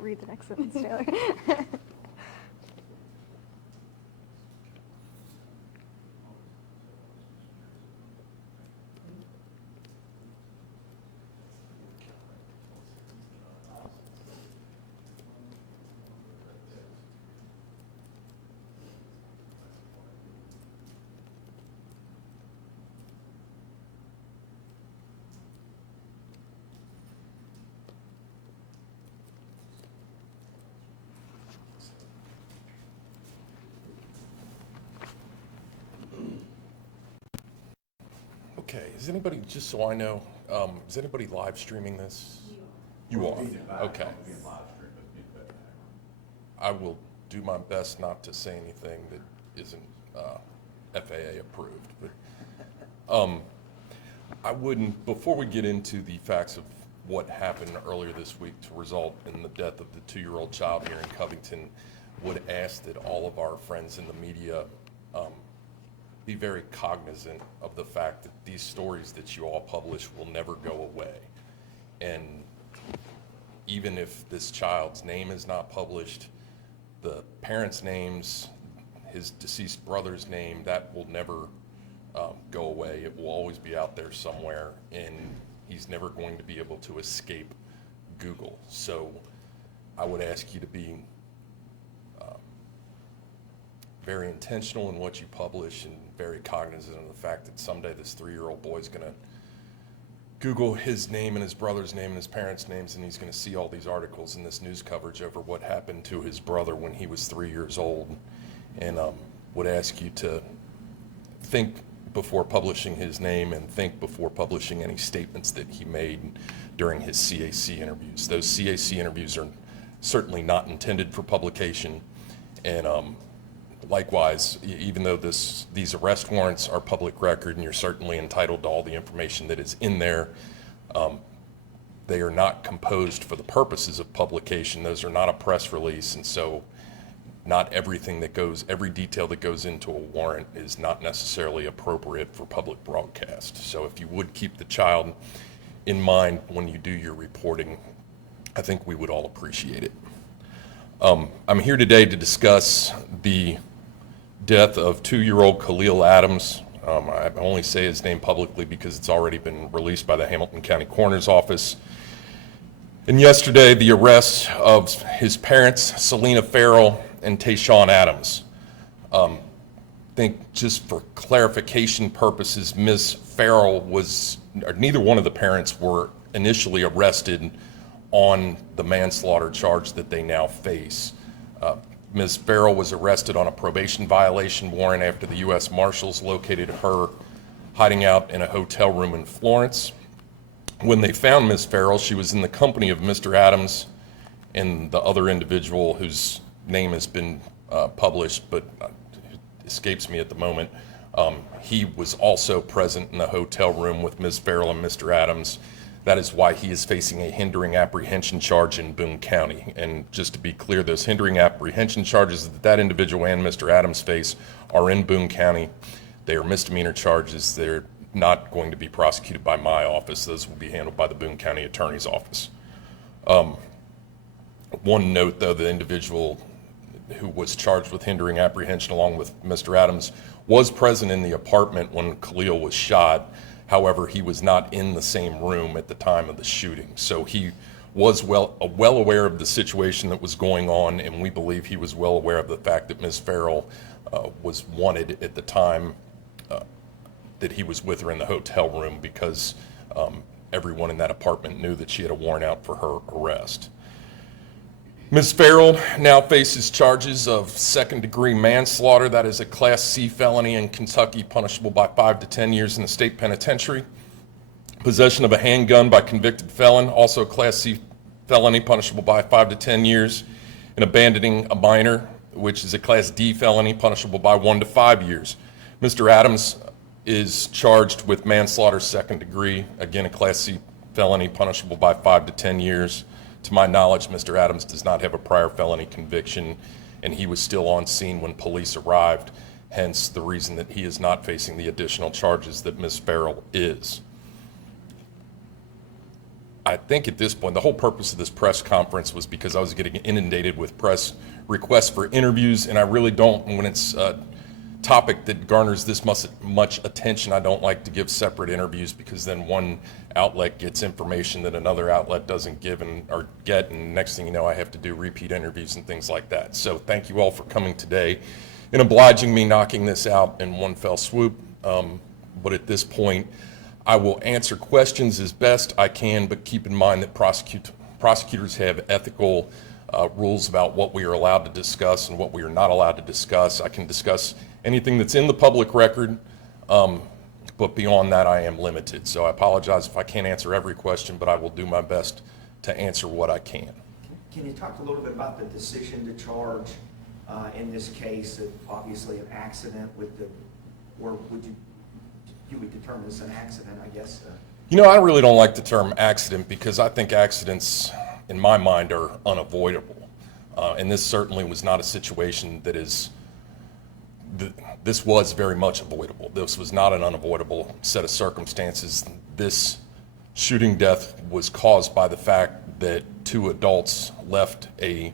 Read the next sentence, Taylor. Okay, is anybody, just so I know, is anybody live streaming this? You are? Okay. I will do my best not to say anything that isn't FAA approved, but I wouldn't, before we get into the facts of what happened earlier this week to result in the death of the 2-year-old child here in Covington, would ask that all of our friends in the media be very cognizant of the fact that these stories that you all publish will never go away. And even if this child's name is not published, the parents' names, his deceased brother's name, that will never go away. It will always be out there somewhere, and he's never going to be able to escape Google. So I would ask you to be very intentional in what you publish and very cognizant of the fact that someday this 3-year-old boy is going to Google his name and his brother's name and his parents' names, and he's going to see all these articles and this news coverage over what happened to his brother when he was 3 years old. And would ask you to think before publishing his name and think before publishing any statements that he made during his CAC interviews. Those CAC interviews are certainly not intended for publication, and likewise, even though these arrest warrants are public record and you're certainly entitled to all the information that is in there, they are not composed for the purposes of publication. Those are not a press release, and so not everything that goes, every detail that goes into a warrant is not necessarily appropriate for public broadcast. So if you would keep the child in mind when you do your reporting, I think we would all appreciate it. I'm here today to discuss the death of 2-year-old Khalil Adams. I only say his name publicly because it's already been released by the Hamilton County Coroner's Office. And yesterday, the arrest of his parents, Selena Farrell and Tashaun Adams. I think just for clarification purposes, Ms. Farrell neither one of the parents were initially arrested on the manslaughter charge that they now face. Ms. Farrell was arrested on a probation violation warrant after the U.S. Marshals located her hiding out in a hotel room in Florence. When they found Ms. Farrell, she was in the company of Mr. Adams and the other individual whose name has been published but escapes me at the moment. He was also present in the hotel room with Ms. Farrell and Mr. Adams. That is why he is facing a hindering apprehension charge in Boone County. And just to be clear, those hindering apprehension charges that individual and Mr. Adams face are in Boone County. They are misdemeanor charges. They're not going to be prosecuted by my office. Those will be handled by the Boone County Attorney's Office. One note, though, the individual who was charged with hindering apprehension along with Mr. Adams was present in the apartment when Khalil was shot. However, he was not in the same room at the time of the shooting. So he was well aware of the situation that was going on, and we believe he was well aware of the fact that Ms. Farrell was wanted at the time that he was with her in the hotel room, because everyone in that apartment knew that she had a warrant out for her arrest. Ms. Farrell now faces charges of second-degree manslaughter. That is a Class C felony in Kentucky, punishable by 5 to 10 years in the state penitentiary. Possession of a handgun by convicted felon, also a Class C felony, punishable by 5 to 10 years. And abandoning a minor, which is a Class D felony, punishable by 1 to 5 years. Mr. Adams is charged with manslaughter second degree, again a Class C felony, punishable by 5 to 10 years. To my knowledge, Mr. Adams does not have a prior felony conviction, and he was still on scene when police arrived, hence the reason that he is not facing the additional charges that Ms. Farrell is. I think at this point, the whole purpose of this press conference was because I was getting inundated with press requests for interviews, and I really don't, when it's a topic that garners this much attention, I don't like to give separate interviews, because then one outlet gets information that another outlet doesn't give or get, and next thing you know, I have to do repeat interviews and things like that. So thank you all for coming today and obliging me knocking this out in one fell swoop. But at this point, I will answer questions as best I can, but keep in mind that prosecutors have ethical rules about what we are allowed to discuss and what we are not allowed to discuss. I can discuss anything that's in the public record, but beyond that I am limited. So I apologize if I can't answer every question, but I will do my best to answer what I can. Can you talk a little bit about the decision to charge in this case, obviously an accident with the, or you would determine this an accident, I guess? You know, I really don't like the term accident, because I think accidents, in my mind, are unavoidable. And this certainly was not a situation that is, this was very much avoidable. This was not an unavoidable set of circumstances. This shooting death was caused by the fact that two adults left a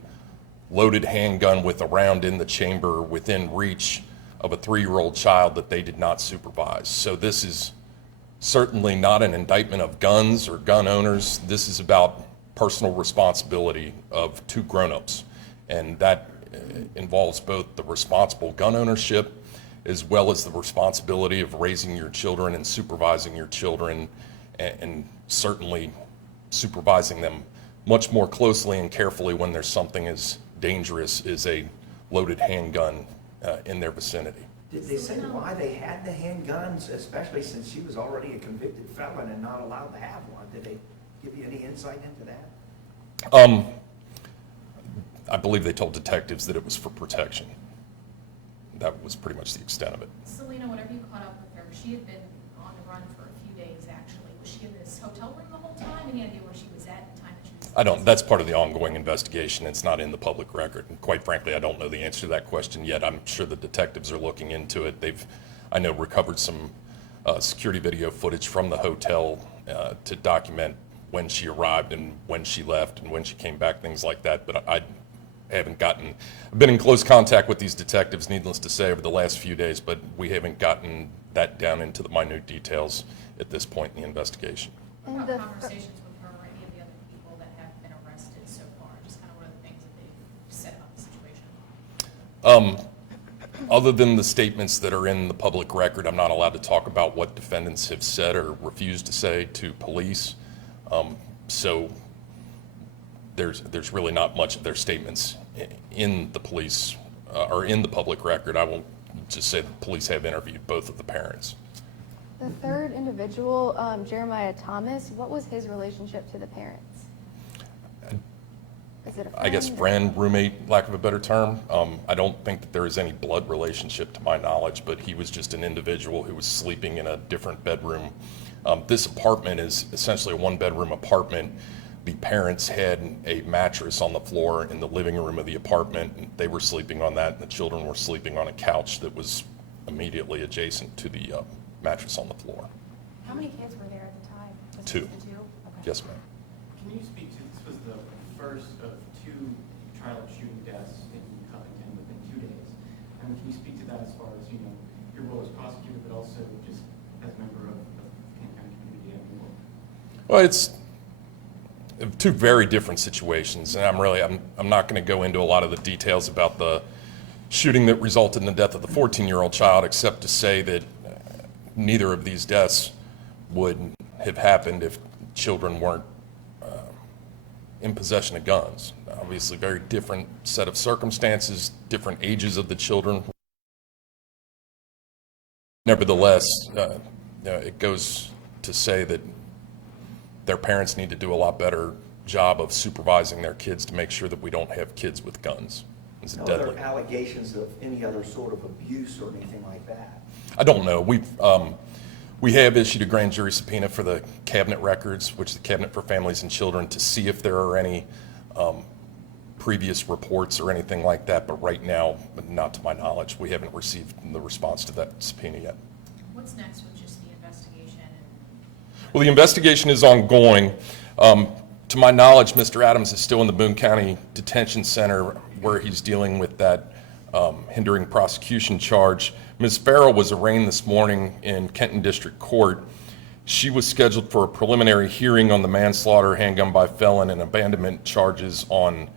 loaded handgun with a round in the chamber within reach of a 3-year-old child that they did not supervise. So this is certainly not an indictment of guns or gun owners. This is about personal responsibility of two grown-ups, and that involves both the responsible gun ownership as well as the responsibility of raising your children and supervising your children, and certainly supervising them much more closely and carefully when there's something as dangerous as a loaded handgun in their vicinity. Did they say why they had the handguns, especially since she was already a convicted felon and not allowed to have one? Did they give you any insight into that? I believe they told detectives that it was for protection. That was pretty much the extent of it. Selena, whenever you caught up with her, she had been on the run for a few days, actually. Was she in this hotel room the whole time? Any idea where she was at the time that she was? I don't. That's part of the ongoing investigation. It's not in the public record. And quite frankly, I don't know the answer to that question yet. I'm sure the detectives are looking into it. They've, I know, recovered some security video footage from the hotel to document when she arrived and when she left and when she came back, things like that. But I haven't gotten, I've been in close contact with these detectives, needless to say, over the last few days, but we haven't gotten that down into the minute details at this point in the investigation. What about conversations with her or any of the other people that have been arrested so far? Just kind of what are the things that they've said about the situation? Other than the statements that are in the public record, I'm not allowed to talk about what defendants have said or refused to say to police. So there's really not much of their statements in the police or in the public record. I will just say the police have interviewed both of the parents. The third individual, Jeremiah Thomas, what was his relationship to the parents? Is it a friend? I guess friend, roommate, lack of a better term. I don't think that there is any blood relationship to my knowledge, but he was just an individual who was sleeping in a different bedroom. This apartment is essentially a one-bedroom apartment. The parents had a mattress on the floor in the living room of the apartment, and they were sleeping on that, and the children were sleeping on a couch that was immediately adjacent to the mattress on the floor. How many kids were there at the time? Was it Two. just the two? Okay. Yes, ma'am. Can you speak to, this was the first of 2 child shooting deaths in Covington within 2 days. Can you speak to that as far as, your role as prosecutor, but also just as a member of the Kent County community and the world? Well, it's 2 very different situations, and I'm not going to go into a lot of the details about the shooting that resulted in the death of the 14-year-old child, except to say that neither of these deaths would have happened if children weren't in possession of guns. Obviously, very different set of circumstances, different ages of the children. Nevertheless, it goes to say that their parents need to do a lot better job of supervising their kids to make sure that we don't have kids with guns. It's No deadly. other allegations of any other sort of abuse or anything like that? I don't know. We have issued a grand jury subpoena for the cabinet records, which is the Cabinet for Families and Children, to see if there are any previous reports or anything like that. But right now, not to my knowledge, we haven't received the response to that subpoena yet. What's next with just the investigation? Well, the investigation is ongoing. To my knowledge, Mr. Adams is still in the Boone County Detention Center where he's dealing with that hindering prosecution charge. Ms. Farrell was arraigned this morning in Kenton District Court. She was scheduled for a preliminary hearing on the manslaughter, handgun by felon, and abandonment charges on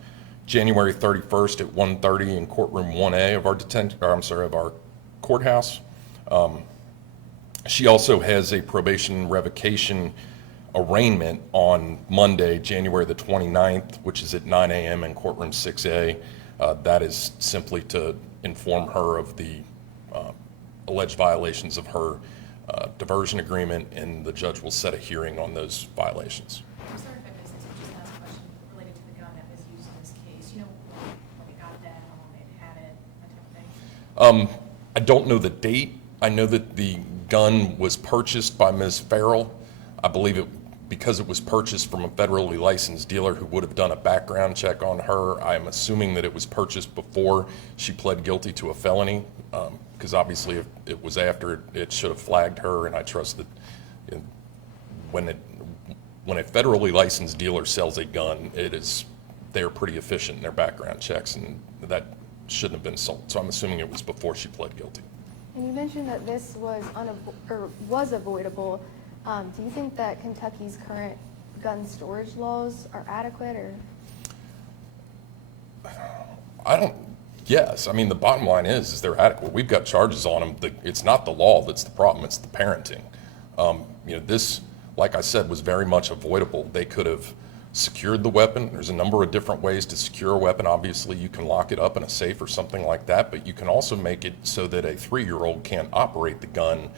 January 31st at 1:30 in courtroom 1A of our courthouse. She also has a probation revocation arraignment on Monday, January the 29th, which is at 9 a.m. in courtroom 6A. That is simply to inform her of the alleged violations of her diversion agreement, and the judge will set a hearing on those violations. I'm sorry if I missed this, I just asked a question related to the gun that was used in this case. You know when it got that, how long they'd had it, that type of thing? I don't know the date. I know that the gun was purchased by Ms. Farrell. I believe it because it was purchased from a federally licensed dealer who would have done a background check on her. I'm assuming that it was purchased before she pled guilty to a felony, because obviously if it was after, it should have flagged her, and I trust that when a federally licensed dealer sells a gun, they're pretty efficient in their background checks, and that shouldn't have been sold. So I'm assuming it was before she pled guilty. And you mentioned that this was avoidable. Do you think that Kentucky's current gun storage laws are adequate, or? Yes. I mean, the bottom line is they're adequate. We've got charges on them. It's not the law that's the problem, it's the parenting. This, like I said, was very much avoidable. They could have secured the weapon. There's a number of different ways to secure a weapon. Obviously, you can lock it up in a safe or something like that, but you can also make it so that a 3-year-old can't operate the gun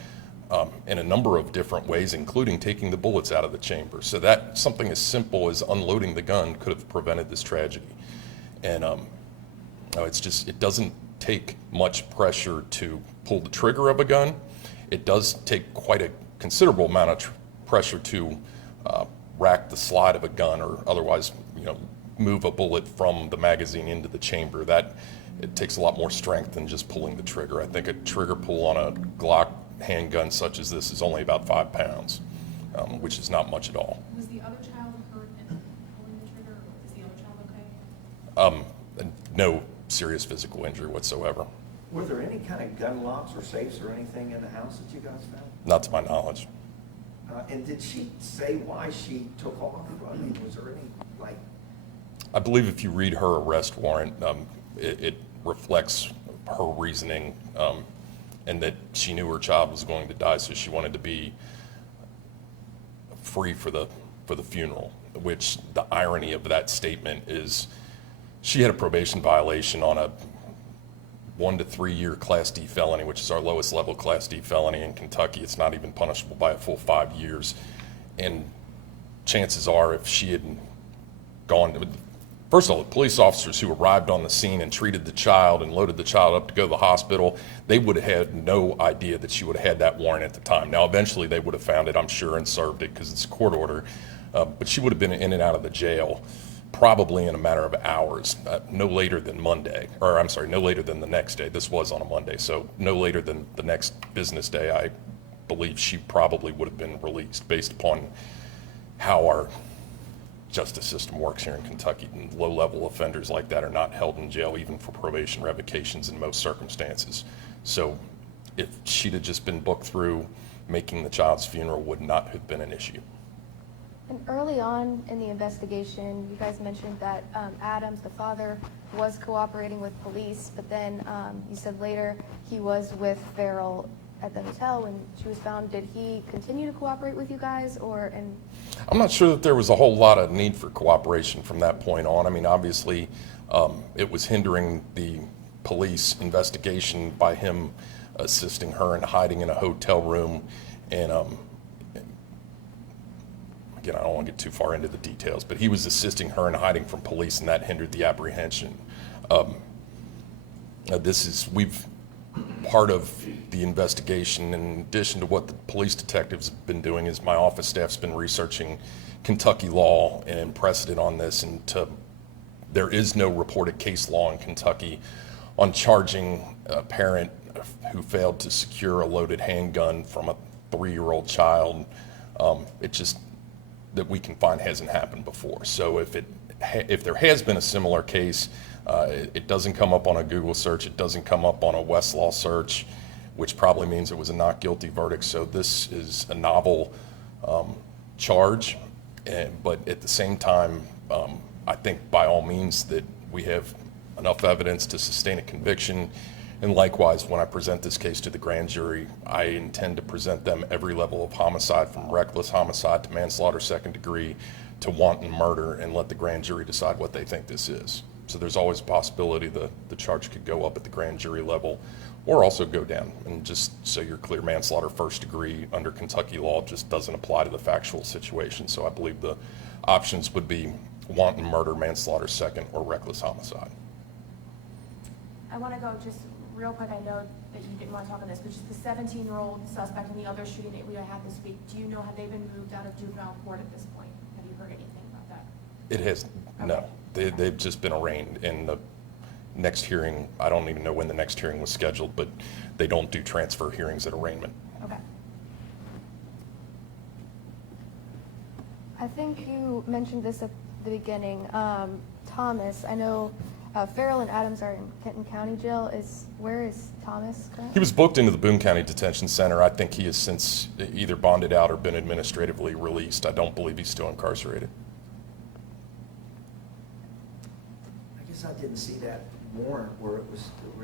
in a number of different ways, including taking the bullets out of the chamber. So that something as simple as unloading the gun could have prevented this tragedy. And it doesn't take much pressure to pull the trigger of a gun. It does take quite a considerable amount of pressure to rack the slide of a gun, or otherwise, move a bullet from the magazine into the chamber. It takes a lot more strength than just pulling the trigger. I think a trigger pull on a Glock handgun such as this is only about 5 pounds, which is not much at all. Was the other child hurt in pulling the trigger, or is the other child okay? No serious physical injury whatsoever. Were there any kind of gun locks or safes or anything in the house that you guys found? Not to my knowledge. And did she say why she took off? I mean, was there any, I believe if you read her arrest warrant, it reflects her reasoning, and that she knew her child was going to die, so she wanted to be free for the funeral, which the irony of that statement is she had a probation violation on a 1 to 3 year Class D felony, which is our lowest level Class D felony in Kentucky. It's not even punishable by a full 5 years. And chances are, if she had gone, first of all, the police officers who arrived on the scene and treated the child and loaded the child up to go to the hospital, they would have had no idea that she would have had that warrant at the time. Now, eventually they would have found it, I'm sure, and served it because it's a court order. But she would have been in and out of the jail probably in a matter of hours, no later than no later than the next day. This was on a Monday, so no later than the next business day, I believe she probably would have been released based upon how our justice system works here in Kentucky. And low-level offenders like that are not held in jail even for probation revocations in most circumstances. So if she'd have just been booked through, making the child's funeral would not have been an issue. And early on in the investigation, you guys mentioned that Adams, the father, was cooperating with police, but then you said later he was with Farrell at the hotel when she was found. Did he continue to cooperate with you guys, or? I'm not sure that there was a whole lot of need for cooperation from that point on. I mean, obviously, it was hindering the police investigation by him assisting her and hiding in a hotel room. And again, I don't want to get too far into the details, but he was assisting her in hiding from police, and that hindered the apprehension. Part of the investigation, in addition to what the police detectives have been doing, is my office staff's been researching Kentucky law and precedent on this, and there is no reported case law in Kentucky on charging a parent who failed to secure a loaded handgun from a 3-year-old child. that we can find hasn't happened before. So if there has been a similar case, it doesn't come up on a Google search, it doesn't come up on a Westlaw search, which probably means it was a not guilty verdict. So this is a novel charge, but at the same time, I think by all means that we have enough evidence to sustain a conviction. And likewise, when I present this case to the grand jury, I intend to present them every level of homicide, from reckless homicide to manslaughter second degree to wanton murder, and let the grand jury decide what they think this is. So there's always a possibility the charge could go up at the grand jury level or also go down. And just so you're clear, manslaughter first degree under Kentucky law just doesn't apply to the factual situation. So I believe the options would be wanton murder, manslaughter second, or reckless homicide. I want to go just real quick. I know that you didn't want to talk on this, but just the 17-year-old suspect in the other shooting that we had this week, do you know, have they been moved out of juvenile court at this point? Have you heard anything about that? It has, no. Okay. They've just been arraigned. In the next hearing, I don't even know when the next hearing was scheduled, but they don't do transfer hearings at arraignment. Okay. I think you mentioned this at the beginning. Thomas, I know Farrell and Adams are in Kenton County Jail. Where is Thomas currently? He was booked into the Boone County Detention Center. I think he has since either bonded out or been administratively released. I don't believe he's still incarcerated. I guess I didn't see that warrant where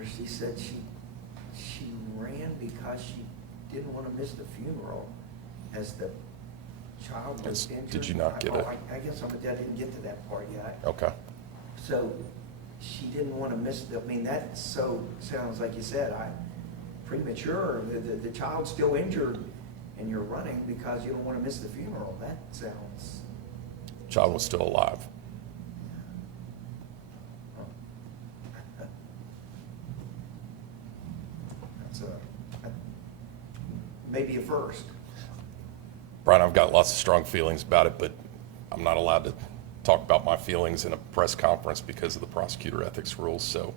she said she ran because she didn't want to miss the funeral as the child was injured. Did you not get it? I guess I didn't get to that part yet. Okay. So she didn't want to miss I mean, that sounds like you said, premature. The child's still injured and you're running because you don't want to miss the funeral. That sounds. Child was still alive. That's maybe a first. Brian, I've got lots of strong feelings about it, but I'm not allowed to talk about my feelings in a press conference because of the prosecutor ethics rules, so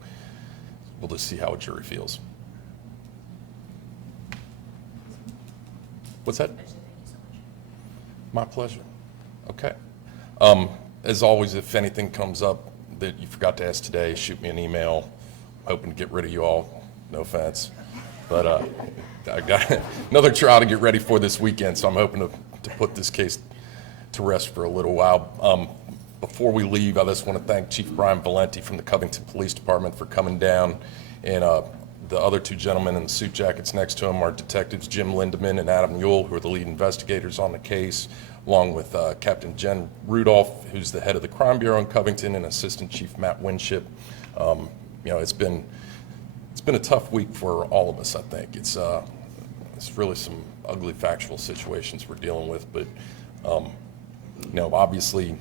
we'll just see how a jury feels. What's that? Thank you so much. My pleasure. Okay. As always, if anything comes up that you forgot to ask today, shoot me an email. I'm hoping to get rid of you all. No offense. But I got another trial to get ready for this weekend, so I'm hoping to put this case to rest for a little while. Before we leave, I just want to thank Chief Brian Valenti from the Covington Police Department for coming down, and the other two gentlemen in the suit jackets next to him are Detectives Jim Lindeman and Adam Yule, who are the lead investigators on the case, along with Captain Jen Rudolph, who's the head of the Crime Bureau in Covington, and Assistant Chief Matt Winship. It's been a tough week for all of us, I think. It's really some ugly factual situations we're dealing with, but obviously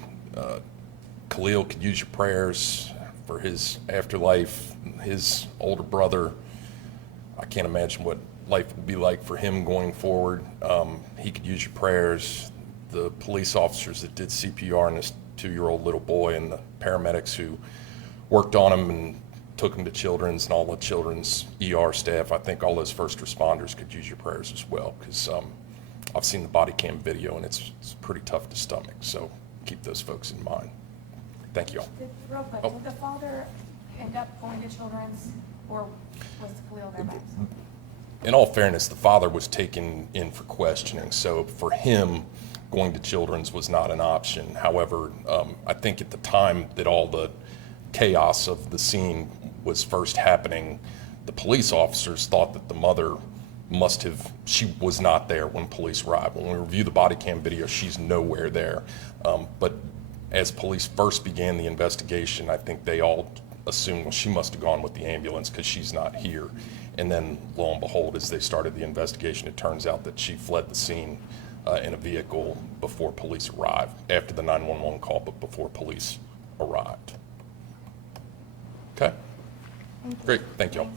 Khalil could use your prayers for his afterlife. His older brother, I can't imagine what life would be like for him going forward. He could use your prayers. The police officers that did CPR on this 2-year-old little boy, and the paramedics who worked on him and took him to Children's, and all the Children's ER staff, I think all those first responders could use your prayers as well, because I've seen the body cam video and it's pretty tough to stomach, so keep those folks in mind. Thank you all. Real quick, Oh. did the father end up going to Children's, or was Khalil there by himself? In all fairness, the father was taken in for questioning, so for him, going to Children's was not an option. However, I think at the time that all the chaos of the scene was first happening, the police officers thought that the mother she was not there when police arrived. When we review the body cam video, she's nowhere there. But as police first began the investigation, I think they all assumed, well, she must have gone with the ambulance because she's not here. And then lo and behold, as they started the investigation, it turns out that she fled the scene in a vehicle before police arrived, after the 911 call, but before police arrived. Okay? Great, thank you all.